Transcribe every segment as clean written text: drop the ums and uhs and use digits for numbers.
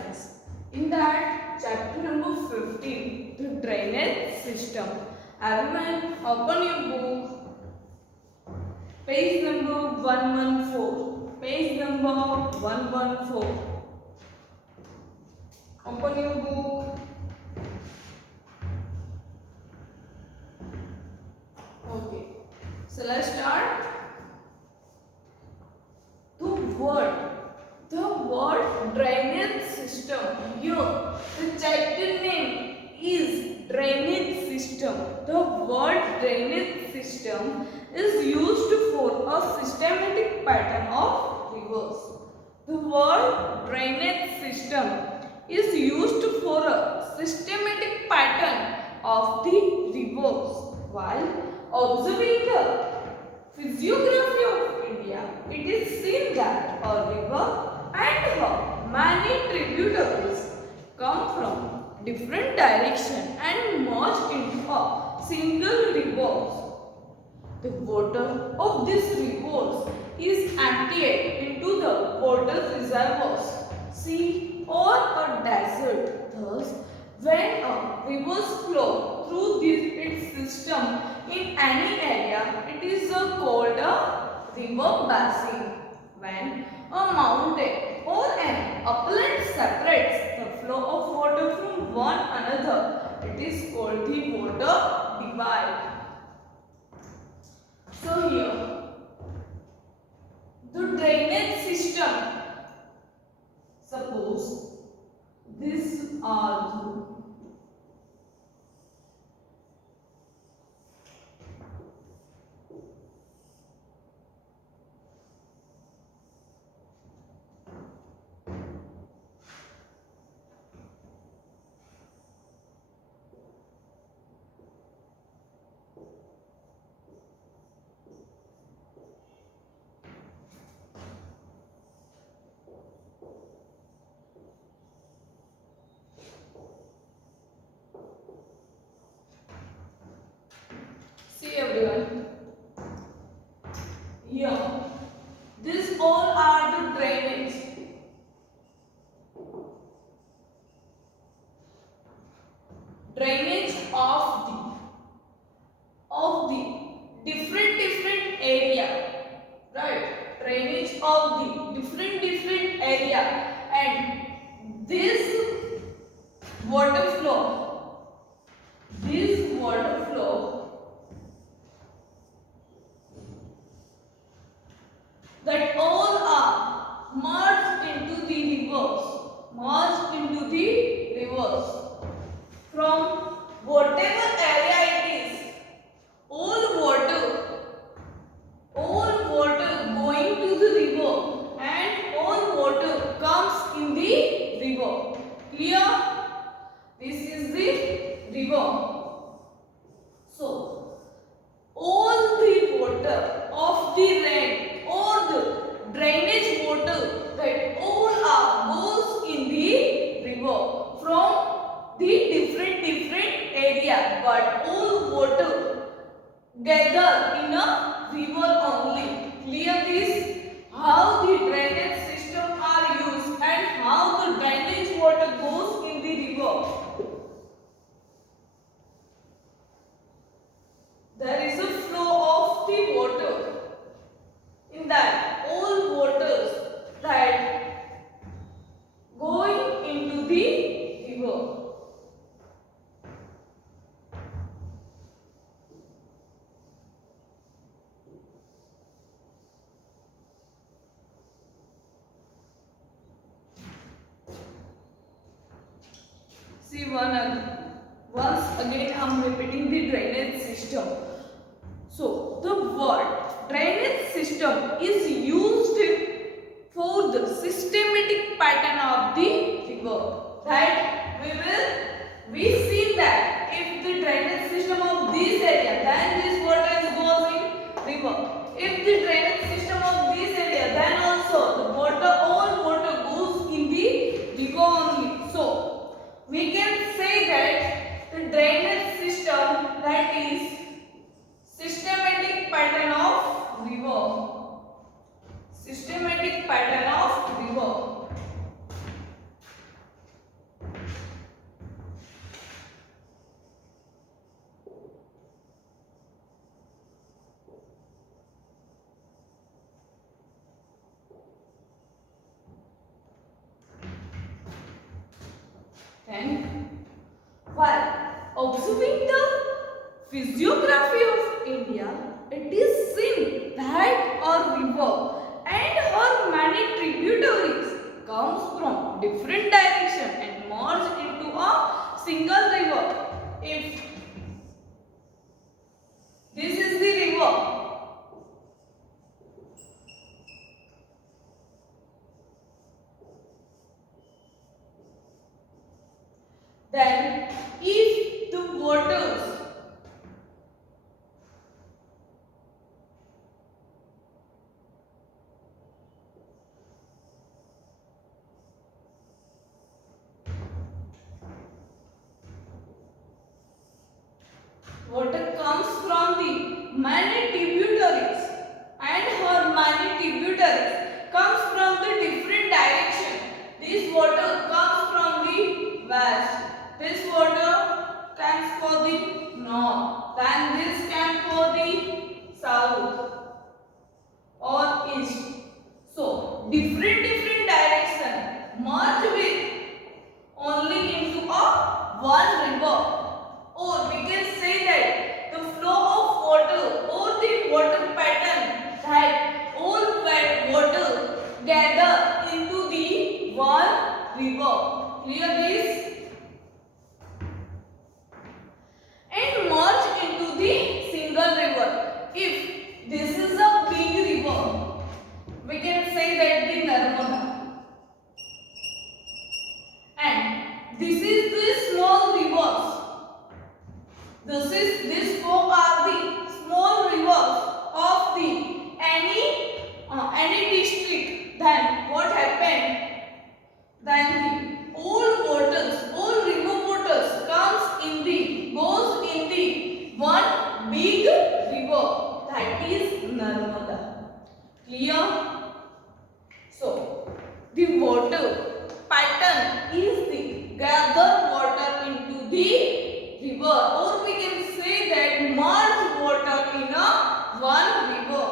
science. In that, chapter number 15, the drainage system. Everyone, open your book. Page number 114. Page number 114. Open your book. Okay. So let's start. The word drainage system. Here, the chapter name is drainage system. The word drainage system is used for a systematic pattern of rivers. The word drainage system is used for a systematic pattern of the rivers. While observing the physiography of India, it is seen that a river and her many tributaries come from different directions and merge into a single river. The water of these rivers is emptied into the water reservoirs, sea or a desert. Thus, when a river flows through its system in any area, it is called a river basin. When a mountain or an upland separates the flow of water from one another, it is called the water divide. So here, the drainage system, suppose these are the see everyone. Here, these all are the drainage. Drainage of the different area, right? Drainage of the different area, and this water flow, that all are merged into the rivers, from whatever area it is, all water going to the river and all water comes in the river. Clear? This is the river. So, all the water of the rain or the drainage water, that all are goes in the river from the different area, but all water gather in a river only. Clear this? How the drainage system are used and how the drainage water goes in the river. There is a flow of the water. In that, all waters that going into the river. See once again I am repeating the drainage system. So the word drainage system is used for the systematic pattern of the river. Right? We see that if the drainage system of this area, then this water goes in river. If the drainage system of this area, then also the all water goes in the river only. So we can say that the drainage system, that is systematic pattern of river. Systematic pattern of river. Then, while observing the physiography of India, it is seen that our river and her many tributaries comes from different direction and merge into a single river. If this is the river, then if the waters water comes from the many tributaries and her many tributaries comes from the different direction. This water comes from the west. This water comes for the north. Then this comes for the south or east. So different direction merge with only into a one river. Or we can say that the flow of water or the water pattern that all water gather into the one river. Clear this? And merge into the single river. If this is a big river, we can say that the Narmada. And this is the small rivers. This four are the small rivers of the any district. Then what happened? Then the all river waters goes in the one big river, that is Narmada. Clear? So the water pattern is the gather water into the river, or we can say that merge water in a one river.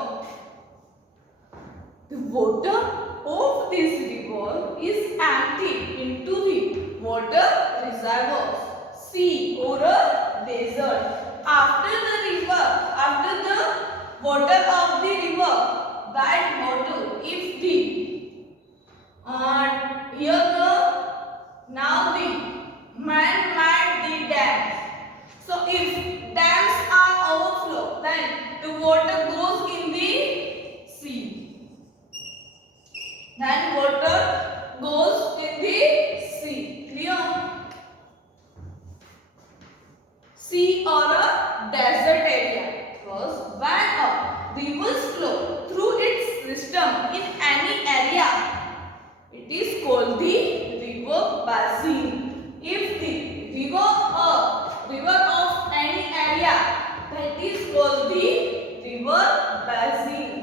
The water of this river is emptied into the water reservoirs, sea or a desert. After the water of the river, that water, if now the man-made the dams. So if dams are overflow, then the water goes in the sea. Then water goes in the sea. Clear? Sea or a desert area. Because when a rivers flow through its system in any area, it is called the river basin. If the river of any area, that is called the river basin.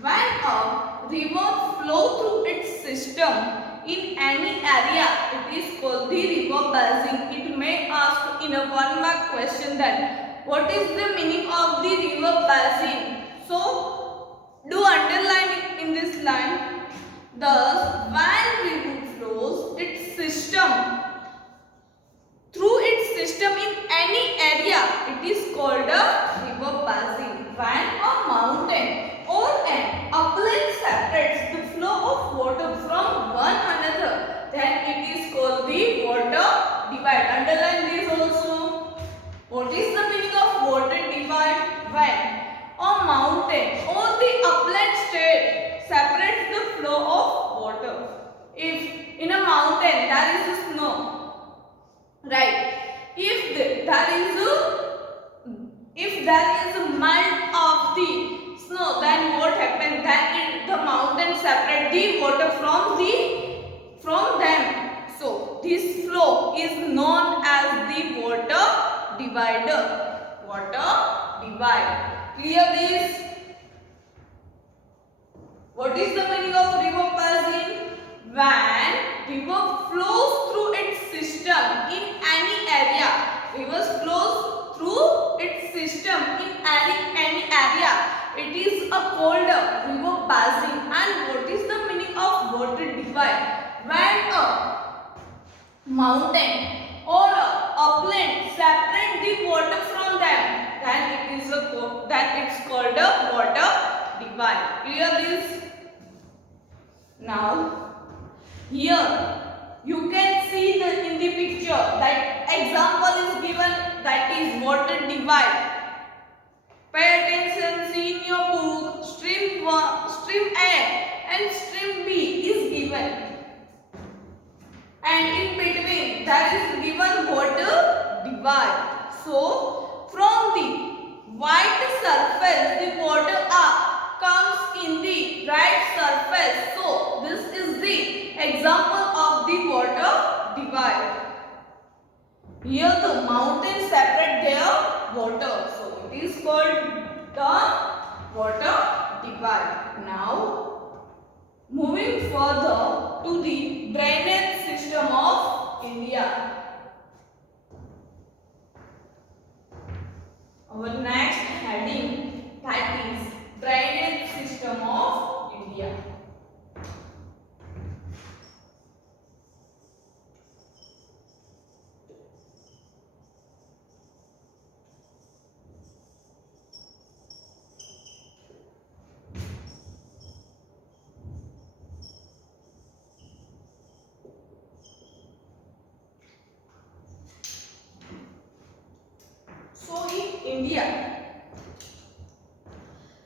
When a river flows through its system in any area, it is called the river basin. It may ask in a 1 mark question that what is the meaning of the river basin? So, do underline in this line. Thus, when river flows its system through its system in any area, it is called a river basin. When a mountain or an upland separates the flow of water from one another, then it is called the water divide. Underline this also. What is the meaning of water divide? When a mountain or the upland state separates the flow of water. If in a mountain there is a snow, right? If there is a melt of the snow, then what happens? Then the mountain separate the water from them. So this flow is known as the water divider. Water divide. Clear this? What is the meaning of river basin? When river flows through its system in any area. Rivers flows through its system in any area. It is a called river basin. And what is the meaning of water divide? When a mountain or a upland separate the water from them, then it's called a water divide. Clear this? Now here you can see in the picture that example is given, that is water divide. Pay attention, see in your book stream A and stream B is given, and in between there is given water divide. So from the white surface the water comes in the red surface. So this is the example of the water divide. Here the mountains separate their water, so it is called the water divide. Now moving further to the drainage system of India. Our next heading, that is drainage system of India. So in India,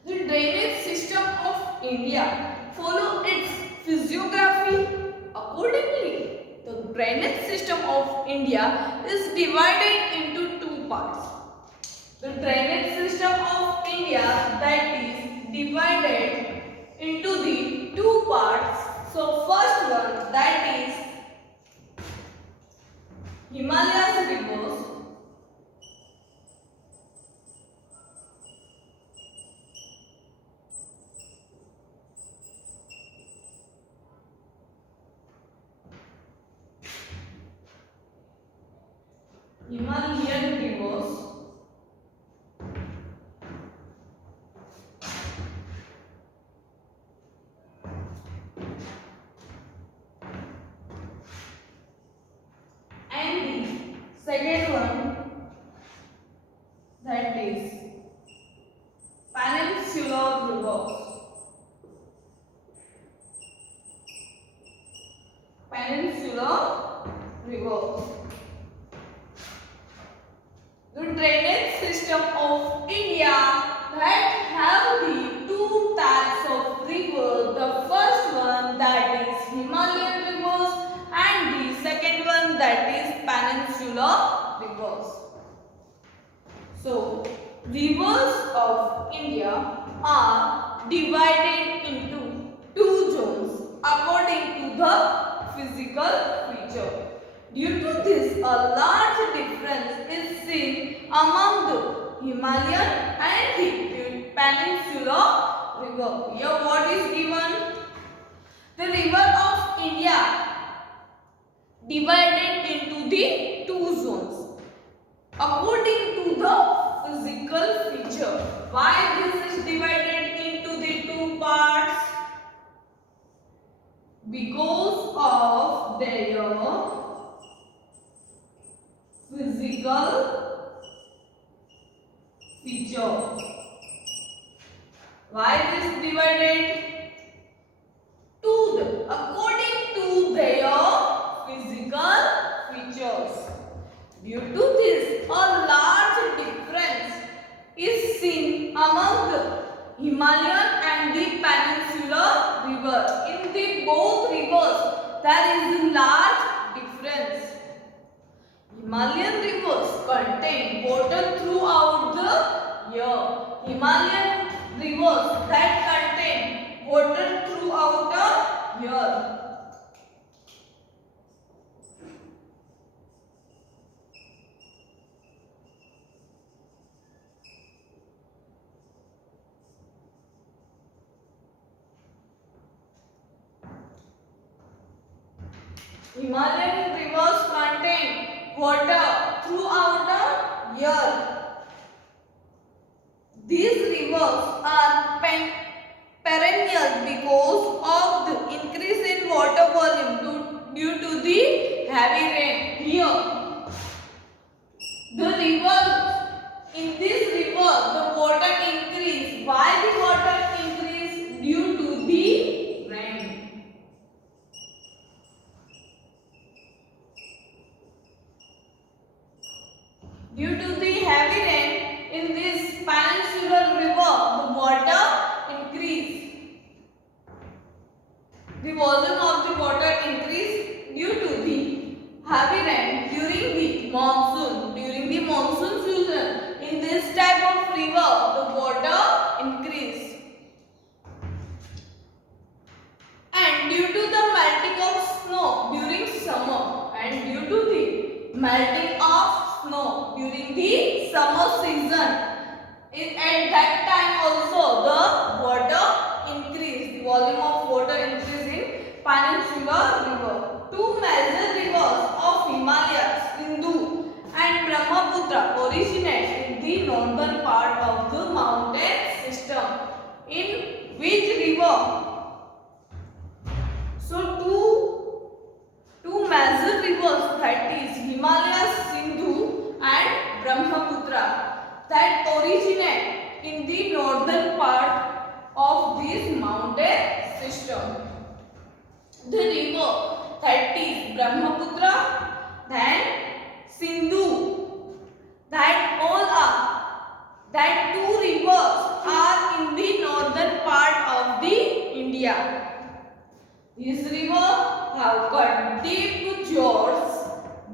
the drainage system of India follow its physiography accordingly. The drainage system of India is divided into two parts. The drainage system of India that is divided into the two parts. So first one, that is Himalayas rivers Himalayan rivers and the second one, that is Peninsular rivers. Peninsular rivers. The drainage system of India that have the two types of rivers. The first one, that is Himalayan rivers, and the second one, that is Peninsular rivers. So rivers of India are divided into two zones according to the physical feature. Due to this, a large difference is seen among the Himalayan and the Peninsular river. Here what is given? The river of India divided into the two zones according to the physical feature. Why this is divided into the two parts? Because of their physical feature. Why this divided? According to their physical features. Due to this, a large difference is seen among the Himalayan and the Peninsular river. In the both rivers, there is a large difference. Himalayan rivers contain water throughout the year. Himalayan rivers that contain water throughout the year. Himalayan rivers contain water throughout the year. These rivers are perennial because of the increase in water volume due to the heavy rain. Here, the river, in this river, the water increase. Why the water increase? Due to the rain. Due to the heavy rain in this peninsular river, the water increase. The volume of the water increase due to the heavy rain during the monsoon. During the monsoon season, in this type of river, the water increase. And due to the melting of snow during summer, and due to the melting of snow during the summer season, at that time also the water increase. The volume of water increase in Peninsular River. Two major rivers of Himalayas, Sindhu and Brahmaputra, originate in the northern part of the mountain system. In which river? So two major rivers, that is Himalayas, Sindhu and Brahmaputra, that originate in the northern part of this mountain system. The river, that is Brahmaputra, then Sindhu, that two rivers are in the northern part of the India. These rivers have cut deep gorges.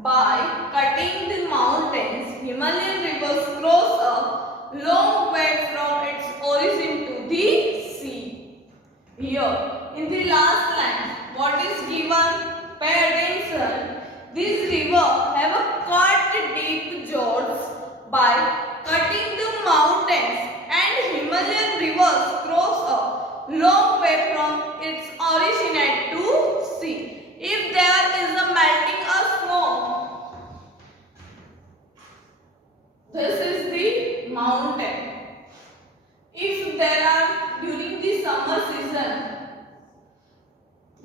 By cutting the mountains, Himalayan rivers cross a long way from its origin to the sea. Here, in the last line, what is given? Pay attention. These rivers have a cut deep gorges. By cutting the mountains, and Himalayan rivers cross a long way from its origin to sea. If there is a melting of snow, this is the mountain. If there are during the summer season,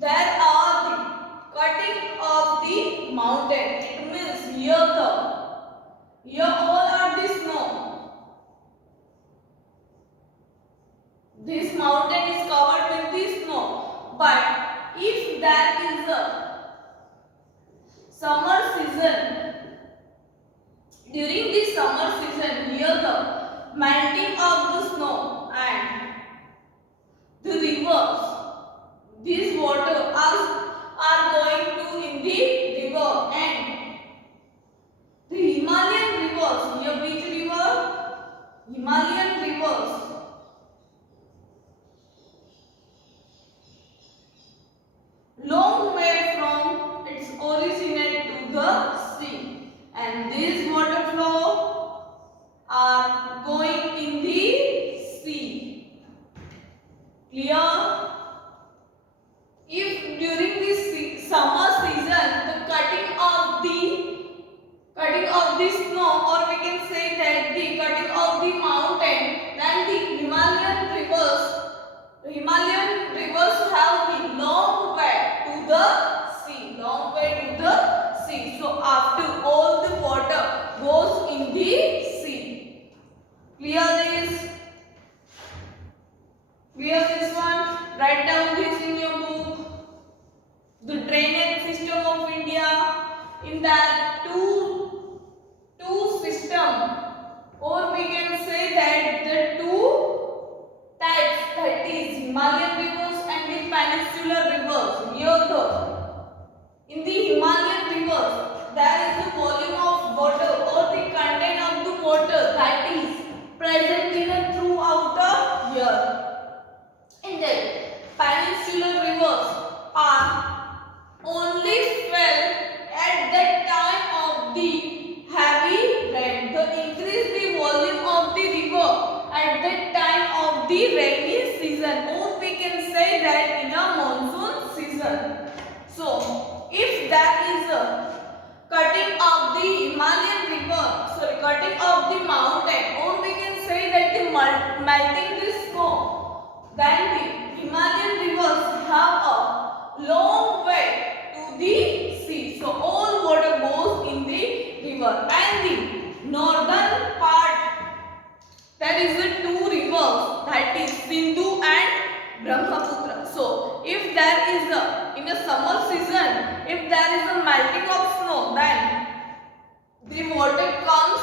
there are the cutting of the mountain. It means here all are the snow. This mountain is covered with the snow. But if there is a summer season, during the summer season, here the melting of the snow and the rivers, these water are going to in the river, and the Himalayan rivers, here which river? Himalayan rivers. Long way from its origin to the sea, and these water flow are going in the sea. Clear? If during this summer season the cutting of the snow, or we can say that the cutting of the mountain, then the Himalayan rivers have the long way to the sea, So after all the water goes in the sea. Clear this? Clear this one? Write down this in your book. The drainage system of India. In that two system, or we can say that the two types, that is Himalayan rivers and the peninsular rivers. In the Himalayan rivers, there is the volume of water, or the content of the water, that is present throughout the year. In the peninsular rivers are only felt at the time of the heavy rain. The increase the volume of the river at the time of the rainy season, or we can say that in a monsoon season. So, if there cutting of the Himalayan river, sorry, cutting of the mountain, or we can say that the melting the snow, then the Himalayan rivers have a long way to the sea. So all water goes in the river, and the northern part, there is the two rivers, that is Sindhu and Brahmaputra. So if there is a, in a summer season, if there is a melting of snow, then the water comes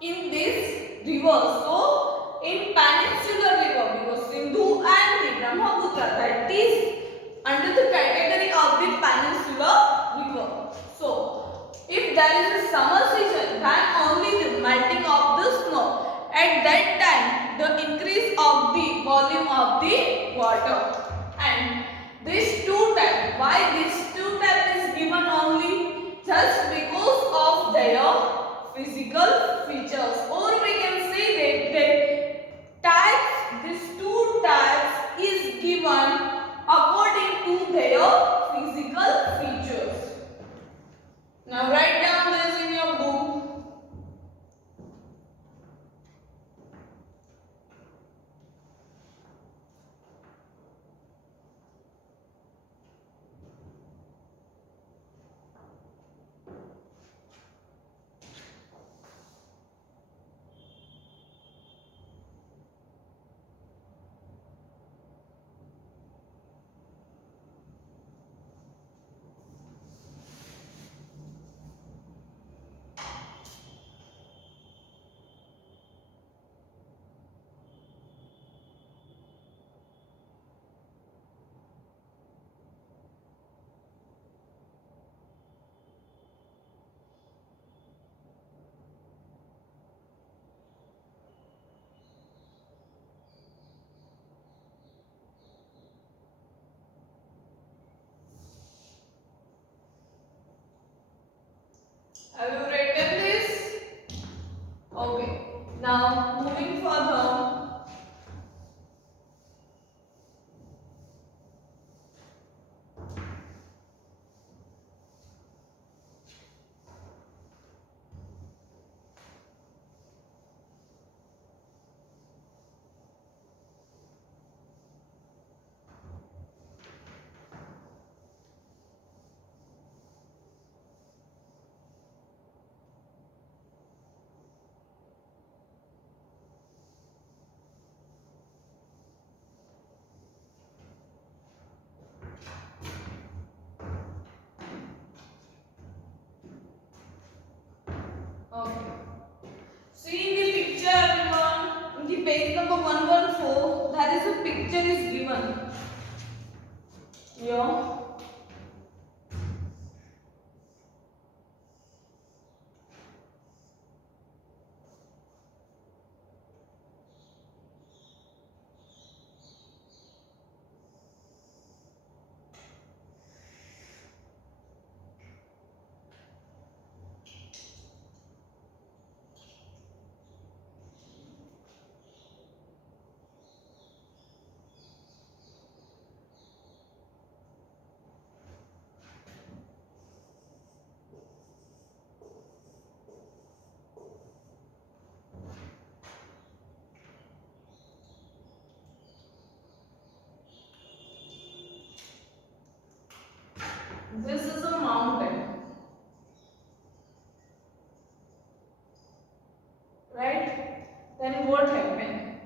in this river. So in peninsular river, because Sindhu and the Brahmaputra, that is under the category of the peninsular river. So if there is a summer season, then only the melting of the snow. At that time, the increase of the volume of the water. And these two types, why these two types is given only? Just because of their physical features, or we can say that the types, these two types is given according to their physical features. Now write down this in your book. Have you written this? Okay. Now moving further. Okay. See in the picture, everyone, in the page number 114, there is a picture is given. Here. This is a mountain, right? Then what happened?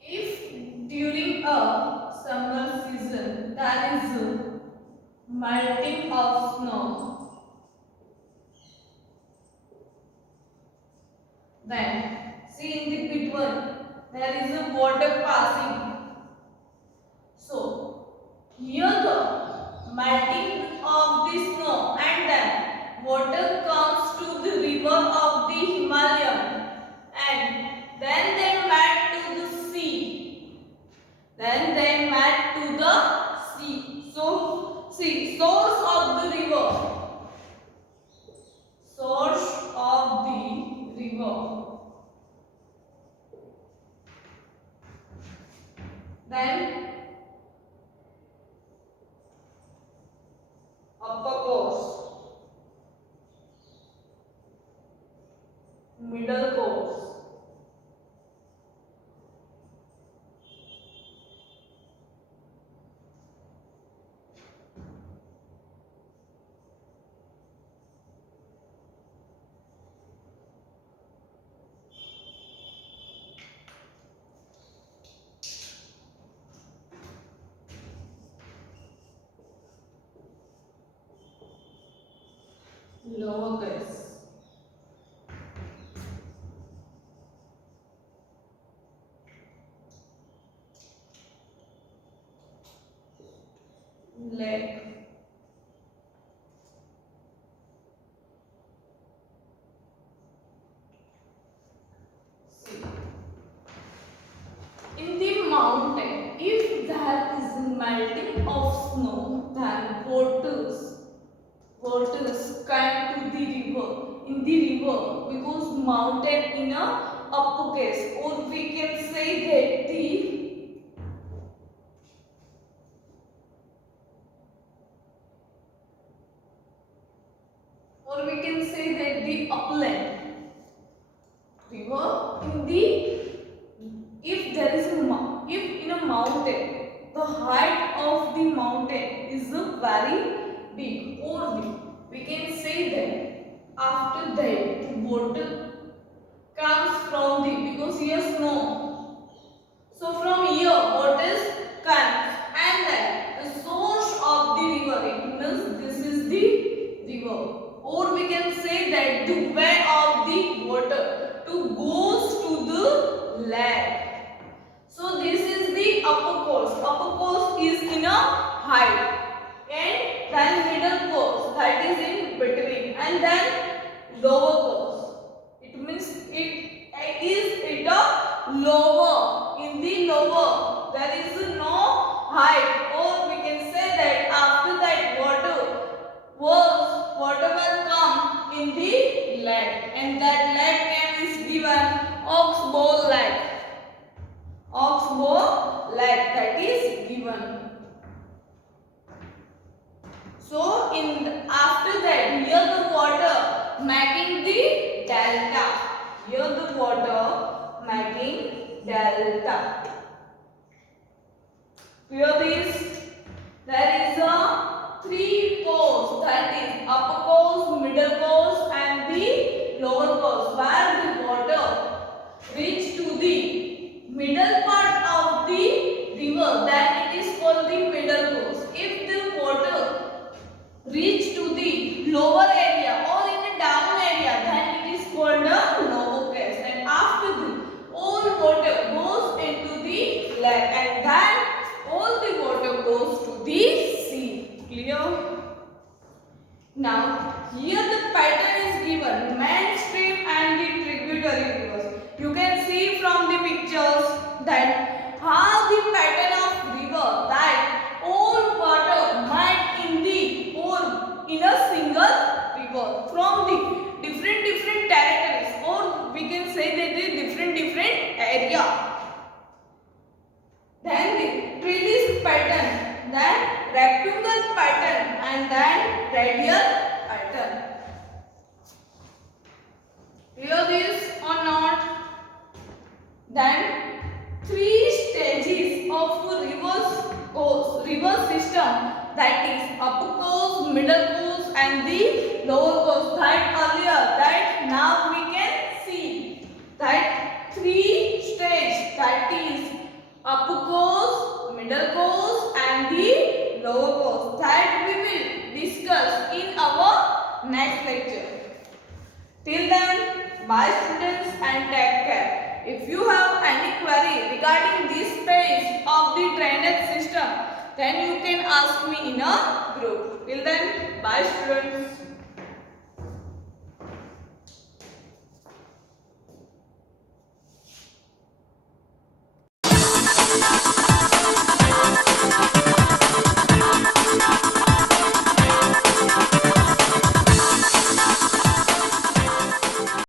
If during a summer season there is a melting of snow, then see in the between there is a water passing. So here the melting of the snow, and then water comes to the river of the Himalayan, and then they met to the sea. Then they met to the sea. So see, source of the river. Source of the river. then upper course, middle course, lower course, leg, sea. In the mountain, if there is melting of snow, then waters come to the river. In the river, because mountain in a uppercase, or we can say that the upland river in the, if there is if in a mountain the height of the mountain is very big, or we can say that after that the water comes from the, because here snow, so from here water comes, and then the source of the river, it means this is the river, or we can say that the way of the water to goes to the lake. So this is the upper course. Upper course is in a height, and then middle course, that is in between, and then lower course. It means it is it a lower. In the lower, there is no height, or we can say that after that water will come in the lake, and that lake name is given Oxbow Lake. Oxbow Lake, that is given. So after that, here the water making the delta. Here the water making delta. Here there is a three course, that is upper course, middle course, and the lower course, where the water reach to the middle part of the river, then it is called the middle course. If the water reach to the lower area or in a down area, then it is called a lower course. And after the all water goes into the lake, and then all the water goes to the sea. Clear? Now here the pattern is given, mainstream and the tributary rivers. You can see from the pictures that how the pattern of river, that all water might in the or in a single river from the different territories, or we can say that the different area. Then the trellis pattern, then rectangular pattern, and then radial pattern. Clear this or not? Then three stages of river system, that is upper course, middle course, and the lower course. That earlier, that now we can see that three stages, that is upper course, middle course, and the lower course, that we will discuss in our next lecture. Till then, bye students, and take care. If you have any query regarding this phase of the drainage system, then you can ask me in a group. Till then, bye students.